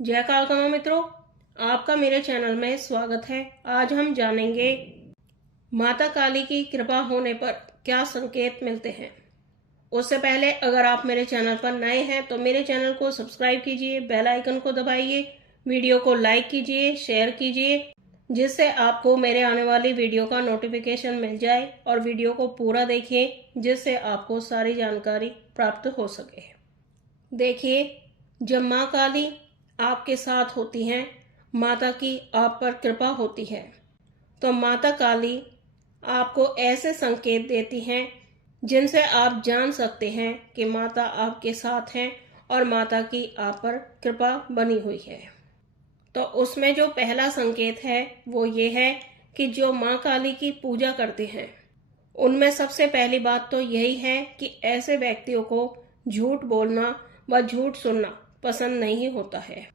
जय कालका मित्रों, आपका मेरे चैनल में स्वागत है। आज हम जानेंगे माता काली की कृपा होने पर क्या संकेत मिलते हैं। उससे पहले अगर आप मेरे चैनल पर नए हैं तो मेरे चैनल को सब्सक्राइब कीजिए, बेल आइकन को दबाइए, वीडियो को लाइक कीजिए, शेयर कीजिए, जिससे आपको मेरे आने वाली वीडियो का नोटिफिकेशन मिल जाए। और वीडियो को पूरा देखिए जिससे आपको सारी जानकारी प्राप्त हो सके। देखिए, जब माँ काली आपके साथ होती हैं, माता की आप पर कृपा होती है, तो माता काली आपको ऐसे संकेत देती हैं जिनसे आप जान सकते हैं कि माता आपके साथ हैं और माता की आप पर कृपा बनी हुई है। तो उसमें जो पहला संकेत है वो ये है कि जो माँ काली की पूजा करते हैं उनमें सबसे पहली बात तो यही है कि ऐसे व्यक्तियों को झूठ बोलना व झूठ सुनना पसंद नहीं होता है।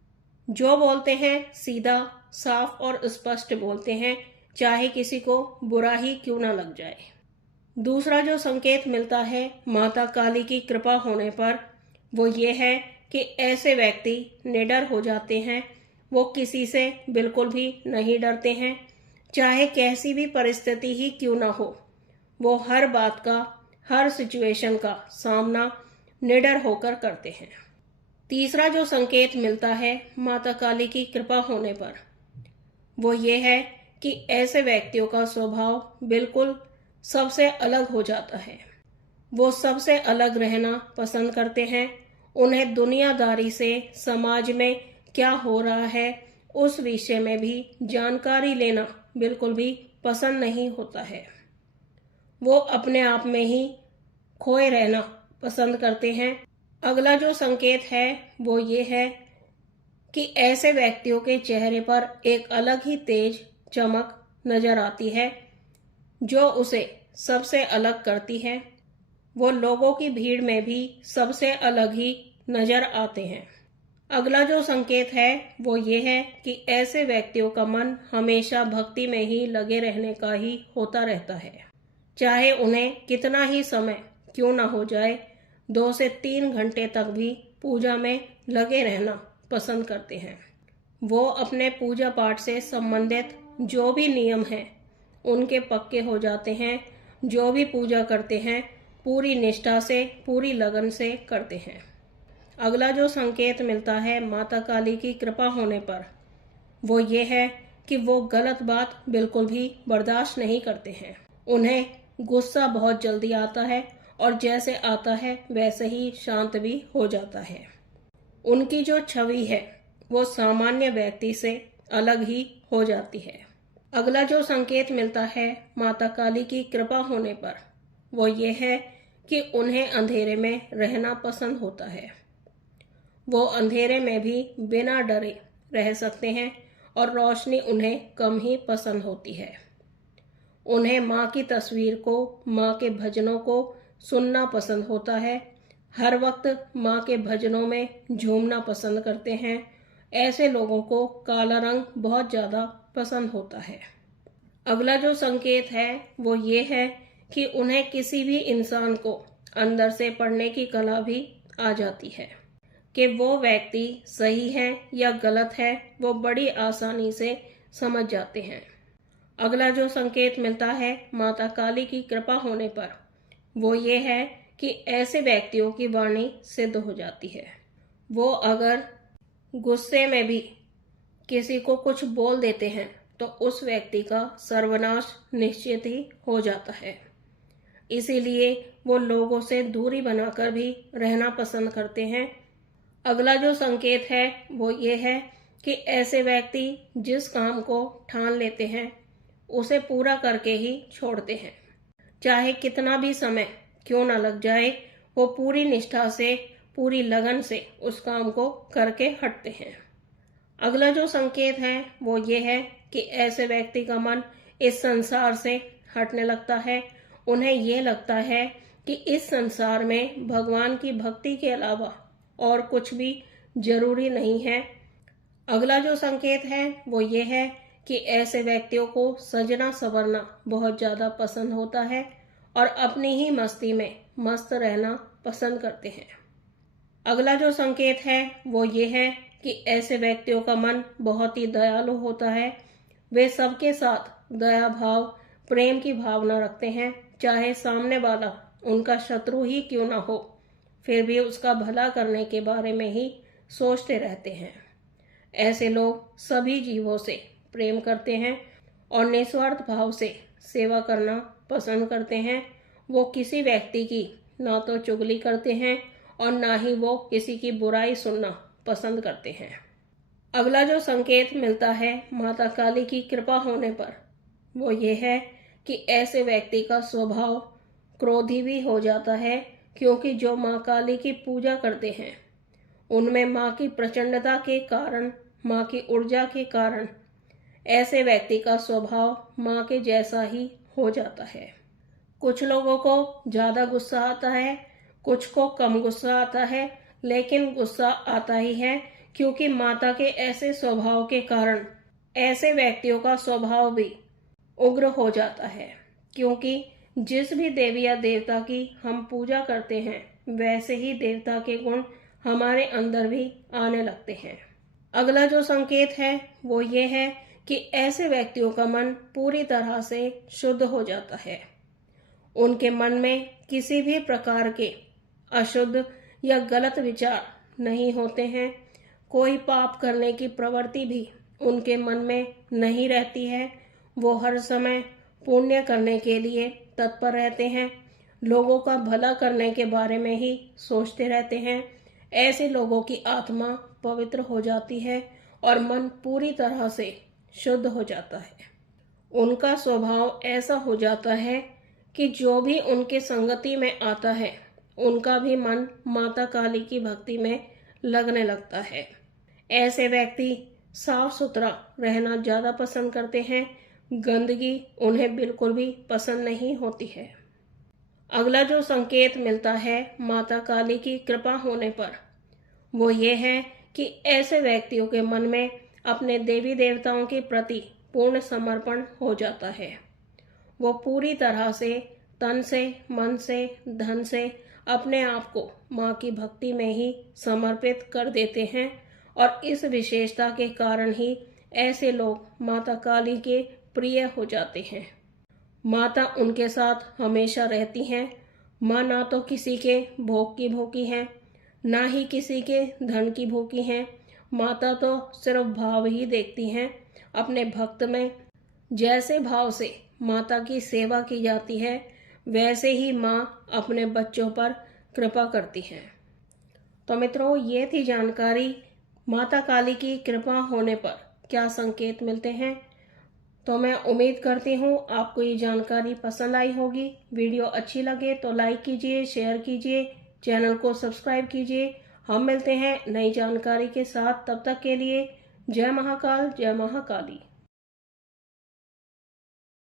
जो बोलते हैं सीधा, साफ और स्पष्ट बोलते हैं, चाहे किसी को बुरा ही क्यों ना लग जाए। दूसरा जो संकेत मिलता है माता काली की कृपा होने पर वो ये है कि ऐसे व्यक्ति निडर हो जाते हैं। वो किसी से बिल्कुल भी नहीं डरते हैं, चाहे कैसी भी परिस्थिति ही क्यों ना हो। वो हर बात का, हर सिचुएशन का सामना निडर होकर करते हैं। तीसरा जो संकेत मिलता है माता काली की कृपा होने पर वो ये है कि ऐसे व्यक्तियों का स्वभाव बिल्कुल सबसे अलग हो जाता है। वो सबसे अलग रहना पसंद करते हैं। उन्हें दुनियादारी से, समाज में क्या हो रहा है उस विषय में भी जानकारी लेना बिल्कुल भी पसंद नहीं होता है। वो अपने आप में ही खोए रहना पसंद करते हैं। अगला जो संकेत है वो ये है कि ऐसे व्यक्तियों के चेहरे पर एक अलग ही तेज चमक नजर आती है जो उसे सबसे अलग करती है। वो लोगों की भीड़ में भी सबसे अलग ही नजर आते हैं। अगला जो संकेत है वो ये है कि ऐसे व्यक्तियों का मन हमेशा भक्ति में ही लगे रहने का ही होता रहता है। चाहे उन्हें कितना ही समय क्यों ना हो जाए, 2 से 3 घंटे तक भी पूजा में लगे रहना पसंद करते हैं। वो अपने पूजा पाठ से संबंधित जो भी नियम हैं उनके पक्के हो जाते हैं। जो भी पूजा करते हैं पूरी निष्ठा से, पूरी लगन से करते हैं। अगला जो संकेत मिलता है माता काली की कृपा होने पर वो ये है कि वो गलत बात बिल्कुल भी बर्दाश्त नहीं करते हैं। उन्हें गुस्सा बहुत जल्दी आता है और जैसे आता है वैसे ही शांत भी हो जाता है। उनकी जो छवि है वो सामान्य व्यक्ति से अलग ही हो जाती है। अगला जो संकेत मिलता है माता काली की कृपा होने पर वो ये है कि उन्हें अंधेरे में रहना पसंद होता है। वो अंधेरे में भी बिना डरे रह सकते हैं और रोशनी उन्हें कम ही पसंद होती है। उन्हें माँ की तस्वीर को, माँ के भजनों को सुनना पसंद होता है। हर वक्त माँ के भजनों में झूमना पसंद करते हैं। ऐसे लोगों को काला रंग बहुत ज़्यादा पसंद होता है। अगला जो संकेत है वो ये है कि उन्हें किसी भी इंसान को अंदर से पढ़ने की कला भी आ जाती है कि वो व्यक्ति सही है या गलत है, वो बड़ी आसानी से समझ जाते हैं। अगला जो संकेत मिलता है माता काली की कृपा होने पर वो ये है कि ऐसे व्यक्तियों की वाणी सिद्ध हो जाती है। वो अगर गुस्से में भी किसी को कुछ बोल देते हैं तो उस व्यक्ति का सर्वनाश निश्चित ही हो जाता है। इसीलिए वो लोगों से दूरी बनाकर भी रहना पसंद करते हैं। अगला जो संकेत है वो ये है कि ऐसे व्यक्ति जिस काम को ठान लेते हैं उसे पूरा करके ही छोड़ते हैं। चाहे कितना भी समय क्यों ना लग जाए, वो पूरी निष्ठा से, पूरी लगन से उस काम को करके हटते हैं। अगला जो संकेत है वो ये है कि ऐसे व्यक्ति का मन इस संसार से हटने लगता है। उन्हें ये लगता है कि इस संसार में भगवान की भक्ति के अलावा और कुछ भी जरूरी नहीं है। अगला जो संकेत है वो ये है कि ऐसे व्यक्तियों को सजना संवरना बहुत ज़्यादा पसंद होता है और अपनी ही मस्ती में मस्त रहना पसंद करते हैं। अगला जो संकेत है वो ये है कि ऐसे व्यक्तियों का मन बहुत ही दयालु होता है। वे सबके साथ दया भाव, प्रेम की भावना रखते हैं, चाहे सामने वाला उनका शत्रु ही क्यों ना हो, फिर भी उसका भला करने के बारे में ही सोचते रहते हैं। ऐसे लोग सभी जीवों से प्रेम करते हैं और निस्वार्थ भाव से सेवा करना पसंद करते हैं। वो किसी व्यक्ति की ना तो चुगली करते हैं और ना ही वो किसी की बुराई सुनना पसंद करते हैं। अगला जो संकेत मिलता है माता काली की कृपा होने पर, वो ये है कि ऐसे व्यक्ति का स्वभाव क्रोधी भी हो जाता है, क्योंकि जो माँ काली की पूजा करते हैं उनमें माँ की प्रचंडता के कारण, माँ की ऊर्जा के कारण ऐसे व्यक्ति का स्वभाव माँ के जैसा ही हो जाता है। कुछ लोगों को ज्यादा गुस्सा आता है, कुछ को कम गुस्सा आता है, लेकिन गुस्सा आता ही है, क्योंकि माता के ऐसे स्वभाव के कारण ऐसे व्यक्तियों का स्वभाव भी उग्र हो जाता है। क्योंकि जिस भी देवी या देवता की हम पूजा करते हैं, वैसे ही देवता के गुण हमारे अंदर भी आने लगते हैं। अगला जो संकेत है वो ये है कि ऐसे व्यक्तियों का मन पूरी तरह से शुद्ध हो जाता है। उनके मन में किसी भी प्रकार के अशुद्ध या गलत विचार नहीं होते हैं। कोई पाप करने की प्रवृत्ति भी उनके मन में नहीं रहती है। वो हर समय पुण्य करने के लिए तत्पर रहते हैं, लोगों का भला करने के बारे में ही सोचते रहते हैं। ऐसे लोगों की आत्मा पवित्र हो जाती है और मन पूरी तरह से शुद्ध हो जाता है। उनका स्वभाव ऐसा हो जाता है कि जो भी उनके संगति में आता है, उनका भी मन माता काली की भक्ति में लगने लगता है। ऐसे व्यक्ति साफ सुथरा रहना ज्यादा पसंद करते हैं, गंदगी उन्हें बिल्कुल भी पसंद नहीं होती है। अगला जो संकेत मिलता है माता काली की कृपा होने पर, वो ये है कि ऐसे व्यक्तियों के मन में अपने देवी देवताओं के प्रति पूर्ण समर्पण हो जाता है। वो पूरी तरह से तन से, मन से, धन से अपने आप को माँ की भक्ति में ही समर्पित कर देते हैं और इस विशेषता के कारण ही ऐसे लोग माता काली के प्रिय हो जाते हैं। माता उनके साथ हमेशा रहती हैं। माँ ना तो किसी के भोग की भूखी हैं, ना ही किसी के धन की भूखी हैं। माता तो सिर्फ भाव ही देखती हैं अपने भक्त में। जैसे भाव से माता की सेवा की जाती है, वैसे ही माँ अपने बच्चों पर कृपा करती है। तो मित्रों, ये थी जानकारी माता काली की कृपा होने पर क्या संकेत मिलते हैं। तो मैं उम्मीद करती हूँ आपको ये जानकारी पसंद आई होगी। वीडियो अच्छी लगे तो लाइक कीजिए, शेयर कीजिए, चैनल को सब्सक्राइब कीजिए। हम मिलते हैं नई जानकारी के साथ। तब तक के लिए जय महाकाल, जय महाकाली।